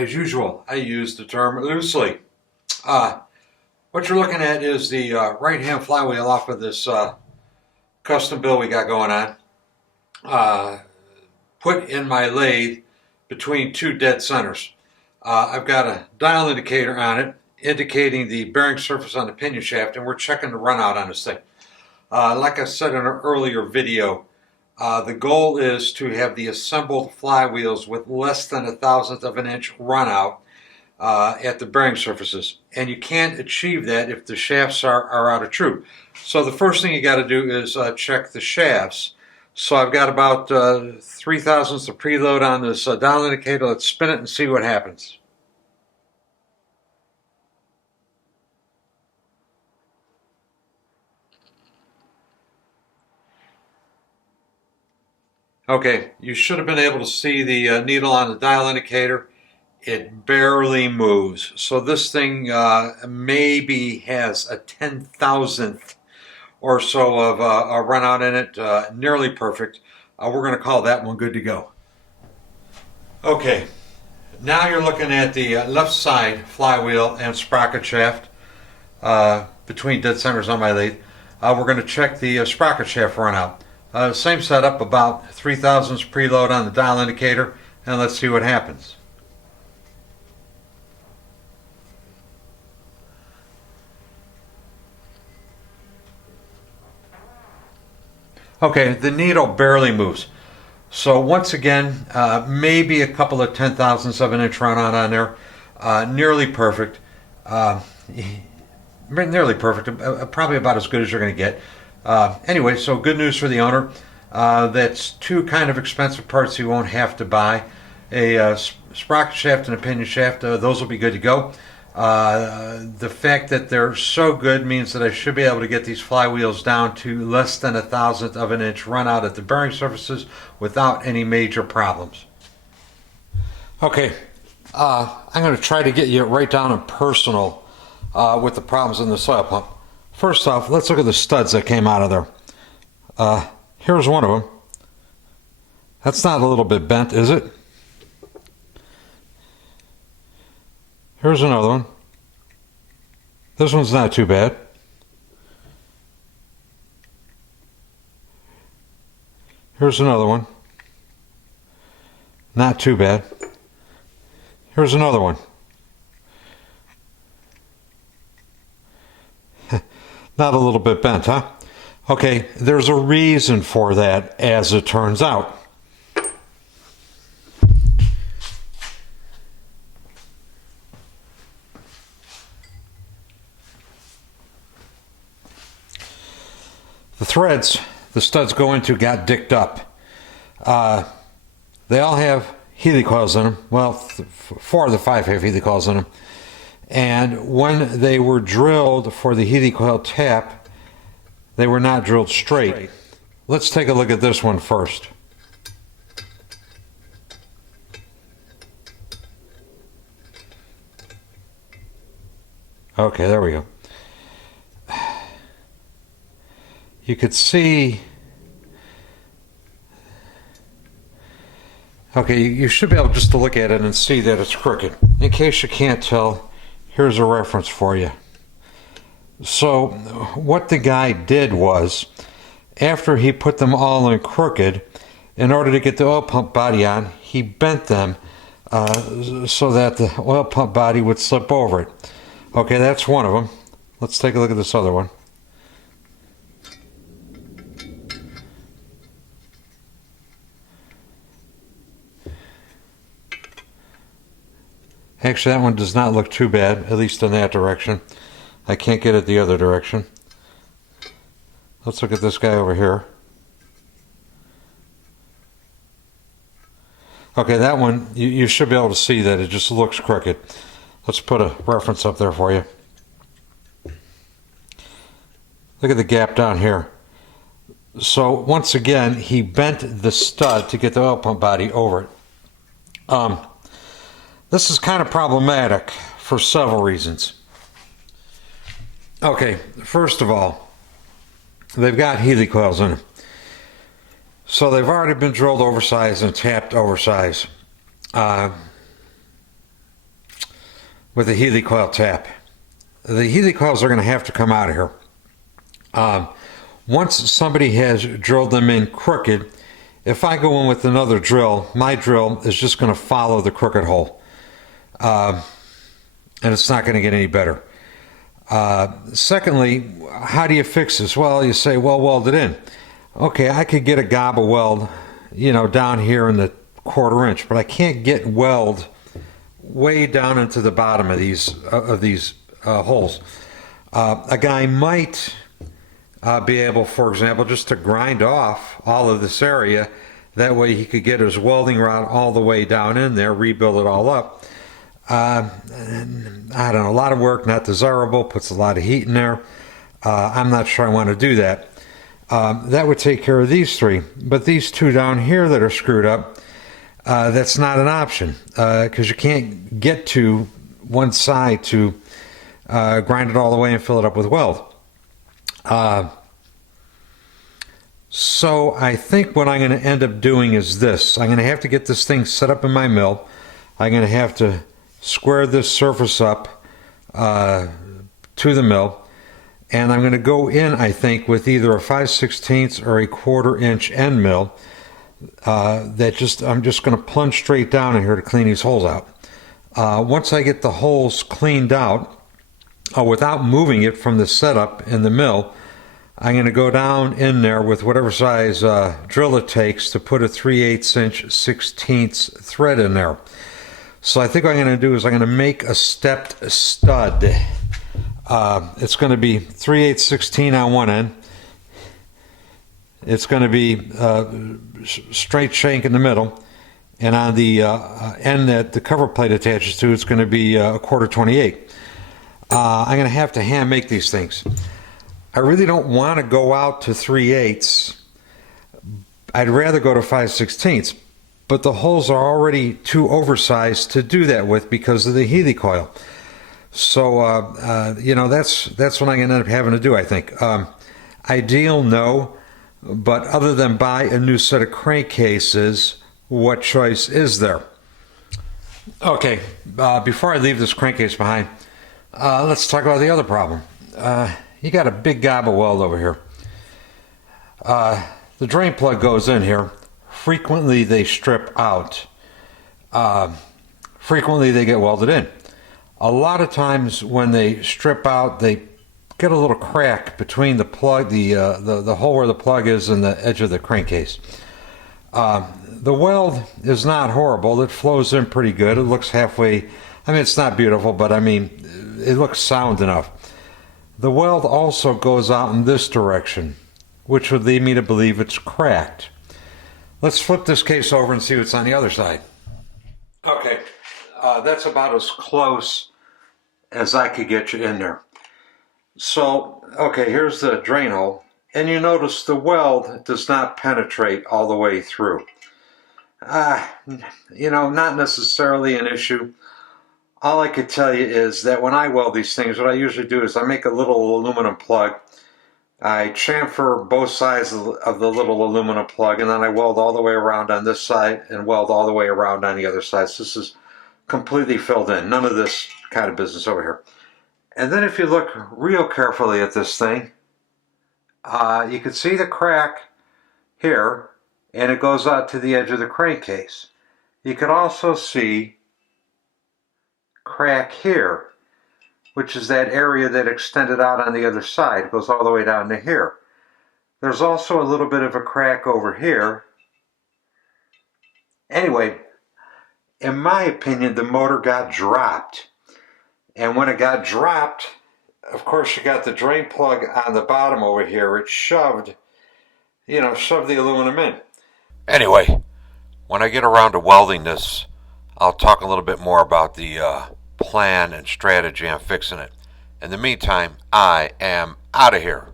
As usual, I use the term loosely. What you're looking at is the right-hand flywheel off of this custom build we got going on. Put in my lathe between two dead centers. I've got a dial indicator on it indicating the bearing surface on the pinion shaft, and we're checking the runout on this thing. Like I said in an earlier video, the goal is to have the assembled flywheels with less than 1/1000th of an inch runout at the bearing surfaces, and you can't achieve that if the shafts are out of true. So the first thing you got to do is check the shafts. So I've got about 3/1000ths of preload on this dial indicator. Let's spin it and see what happens. Okay, you should have been able to see the needle on the dial indicator. It barely moves. So this thing maybe has a 10,000th or so of a runout in it, nearly perfect. We're going to call that one good to go. Okay, now you're looking at the left side flywheel and sprocket shaft between dead centers on my lathe. We're going to check the sprocket shaft runout. Same setup, about 3/1000ths preload on the dial indicator, and let's see what happens. Okay, the needle barely moves. So once again, maybe a couple of 10,000ths of an inch runout on there. Nearly perfect. Nearly perfect. Probably about as good as you're going to get. Anyway, so good news for the owner. That's two kind of expensive parts you won't have to buy. A sprocket shaft and a pinion shaft. Those will be good to go. The fact that they're so good means that I should be able to get these flywheels down to less than 1/1000th of an inch runout at the bearing surfaces without any major problems. Okay, I'm going to try to get you right down and personal with the problems in the soil pump. First off, let's look at the studs that came out of there. Here's one of them. That's not a little bit bent, is it? Here's another one. This one's not too bad. Here's another one. Not too bad. Here's another one. Not a little bit bent, huh? Okay, there's a reason for that, as it turns out. The threads the studs go into got dicked up. They all have Healy coils in them. Well, 4 of the 5 have Healy coils in them. And when they were drilled for the Healy coil tap, they were not drilled straight. Let's take a look at this one first. Okay, there we go. You could see, okay, you should be able just to look at it and see that it's crooked. In case you can't tell, here's a reference for you. So what the guy did was, after he put them all in crooked, in order to get the oil pump body on, he bent them so that the oil pump body would slip over it. Okay, that's one of them. Let's take a look at this other one. Actually, that one does not look too bad, at least in that direction. I can't get it the other direction. Let's look at this guy over here. Okay, that one, you should be able to see that it just looks crooked. Let's put a reference up there for you. Look at the gap down here. So once again, he bent the stud to get the oil pump body over it. This is kind of problematic for several reasons. Okay, first of all, they've got Healy coils in them. So they've already been drilled oversized and tapped oversized. with a helicoil tap. The helicoils are going to have to come out of here. Once somebody has drilled them in crooked, if I go in with another drill, my drill is just going to follow the crooked hole. And it's not going to get any better. Secondly, how do you fix this? Well, you say, well, weld it in. Okay, I could get a gobble weld, down here in the 1/4 inch, but I can't get weld way down into the bottom of these holes. A guy might be able, for example, just to grind off all of this area. That way he could get his welding rod all the way down in there, rebuild it all up. I don't know, a lot of work, not desirable, puts a lot of heat in there. I'm not sure I want to do that. That would take care of these three. But these two down here that are screwed up, that's not an option, because you can't get to one side to grind it all the way and fill it up with weld. So I think what I'm going to end up doing is this. I'm going to have to get this thing set up in my mill. I'm going to have to square this surface up to the mill, and I'm going to go in, I think, with either a 5/16 or a 1/4 inch end mill. I'm just going to plunge straight down in here to clean these holes out. Once I get the holes cleaned out, without moving it from the setup in the mill, I'm going to go down in there with whatever size drill it takes to put a 3/8 inch 16th thread in there. So I think what I'm going to do is I'm going to make a stepped stud. It's going to be 3/8 16 on one end. It's going to be straight shank in the middle, and on the end that the cover plate attaches to, it's going to be a 1/4 28. I'm going to have to hand make these things. I really don't want to go out to 3/8. I'd rather go to 5/16, but the holes are already too oversized to do that with because of the helicoil. So that's what I'm going to end up having to do, I think. Ideal, no, but other than buy a new set of crankcases, what choice is there? Okay, before I leave this crankcase behind, let's talk about the other problem. You got a big gob of weld over here. The drain plug goes in here. Frequently they strip out. Frequently they get welded in. A lot of times when they strip out, they get a little crack between the plug, the hole where the plug is and the edge of the crankcase. The weld is not horrible. It flows in pretty good. It looks halfway. I mean, it's not beautiful, but I mean, it looks sound enough. The weld also goes out in this direction, which would lead me to believe it's cracked. Let's flip this case over and see what's on the other side. Okay, that's about as close as I could get you in there. So, okay, here's the drain hole, and you notice the weld does not penetrate all the way through. Not necessarily an issue. All I could tell you is that when I weld these things, what I usually do is I make a little aluminum plug. I chamfer both sides of the little aluminum plug, and then I weld all the way around on this side and weld all the way around on the other side. So this is completely filled in. None of this kind of business over here. And then if you look real carefully at this thing, you can see the crack here, and it goes out to the edge of the crankcase. You can also see crack here, which is that area that extended out on the other side. It goes all the way down to here. There's also a little bit of a crack over here. Anyway, in my opinion, the motor got dropped. And when it got dropped, of course, you got the drain plug on the bottom over here. It shoved the aluminum in. Anyway, when I get around to welding this, I'll talk a little bit more about the plan and strategy on fixing it. In the meantime, I am out of here.